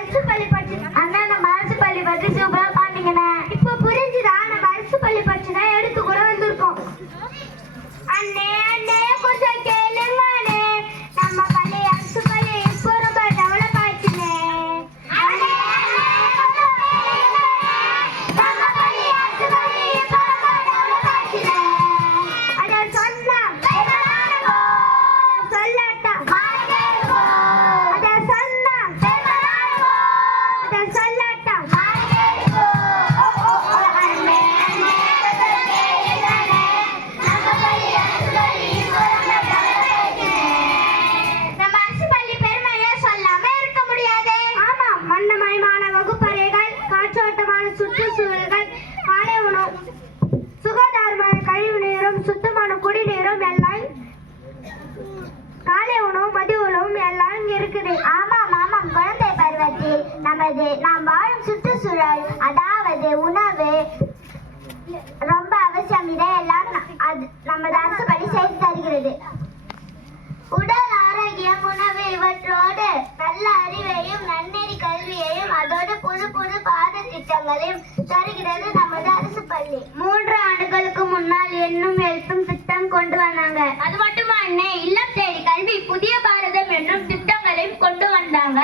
அரசு பள்ளி படிச்சு அண்ணா நம்ம அரசு பள்ளி பற்றி சூப்பரா பாத்தீங்கண்ணே. இப்போ புரிஞ்சுதா? நம்ம அரசு பள்ளி படிச்சுதான் எடுத்து கூட வந்திருக்கோம். அண்ணே அண்ணே கொஞ்சம் கேளுங்கண்ணே, நம்ம பள்ளி அரசு பள்ளி இப்போ ரொம்ப டெவலப் ஆயிடுச்சுண்ணே. அண்ணே அண்ணே கொஞ்சம் கேளுங்கண்ணே, நம்ம பள்ளி அரசு பள்ளி இப்போ ரொம்ப டெவலப் ஆயிடுச்சுண்ணே. அத சொன்னா சொல்லட்டா சுற்றுச்சூழல்கள், காலை உணவு, சுகாதாரமான கழிவு நீரும் சுத்தமான குடிநீரும் எல்லாம், காலை உணவு மதிய உணவும் எல்லாம் இங்க இருக்குது. ஆமாம் ஆமாம், குழந்தை பருவத்தில் நாம் வாழும் சுற்றுச்சூழல் அதாவது உணவு ரொம்ப அவசியம். இதையெல்லாம் நமது அரசு பள்ளி செய்து தருகிறது. உடல் ஆரோக்கியம், உணவு இவற்றோடு நல்ல அறிவையும் நன்னெறி கல்வியையும் அதோடு புது புது பாட திட்டங்களையும் தருகிறது நமது அரசு பள்ளி. 3 ஆண்டுகளுக்கு முன்னால் என்னும் எழுத்தும் திட்டம் கொண்டு வந்தாங்க. அது மட்டுமா அண்ணே, இல்லம் தேடி கல்வி புதிய பாரதம் என்னும் திட்டங்களையும் கொண்டு வந்தாங்க.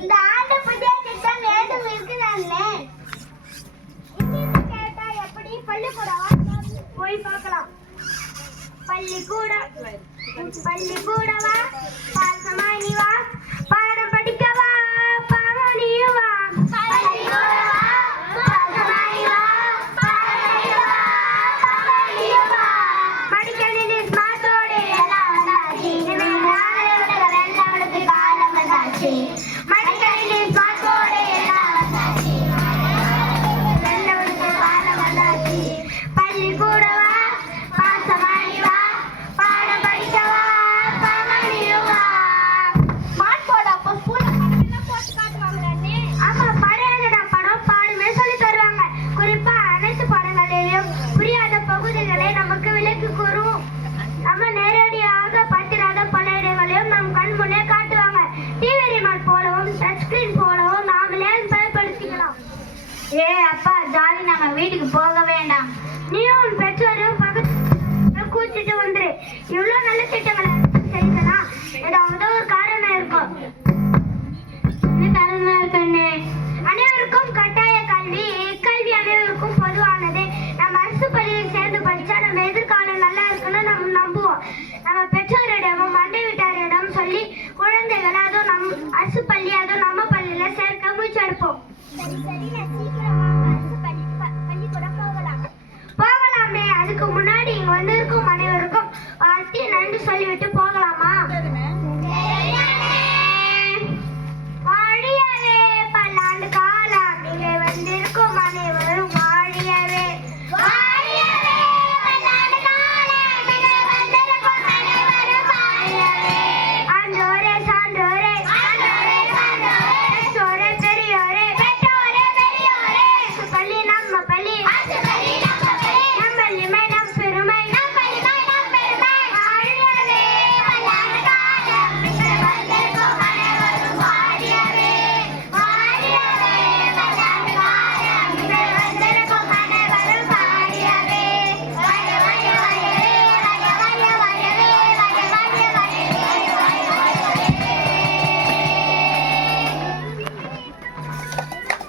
இந்த ஆண்டு புதிய திட்டம் ஏதும் இருக்குதாண்ணே? கேட்டா எப்படி? பள்ளிக்கூடம் போய் பார்க்கலாம். பள்ளிக்கூடவா பாசமாய் நீ வா, பாடம் படிக்கவா பாவம் நீயும் வா. பள்ளிக்கூடவா பாசமாய் வா, பாடம் படிக்கவா பாவம் நீயும் வா. மடிக்கணினி ஸ்மார்ட்டோடு எல்லாம் வந்தாச்சு, வெள்ளவனுக்கு காலம் வந்தாச்சு. மடிக்கணினி ஸ்மார்ட்டோடு எல்லாம் வந்தாச்சு, வெள்ளவனுக்கு காலம் வந்தாச்சு. பள்ளிக்கூடவா ஏ அப்பா ஜாலி, நம்ம வீட்டுக்கு போக வேண்டாம். நீயும் உன் பெற்றோரும் பக்கத்துல கூச்சிட்டு வந்துரு. இவ்வளவு நல்ல திட்டங்களை செய்தனா ஏதாவது ஒரு காரணம் இருக்கும். காரணமா இருக்கண்ணே. அனைவருக்கும் கட்டாய கல்வி, கல்வி அனைவருக்கும் பொதுவானது. நம்ம அரசு பள்ளியில் சேர்ந்து படிச்சா நம்ம எதிர்காலம் நல்லா இருக்குன்னு நம்ம நம்புவோம். நம்ம பெற்றோரிடமும் மண்டை வீட்டாரிடம் சொல்லி குழந்தைகளை அதுவும் அரசு பள்ளி அதுவும் நம்ம பள்ளியில சேர்க்க முயற்சி எடுப்போம்.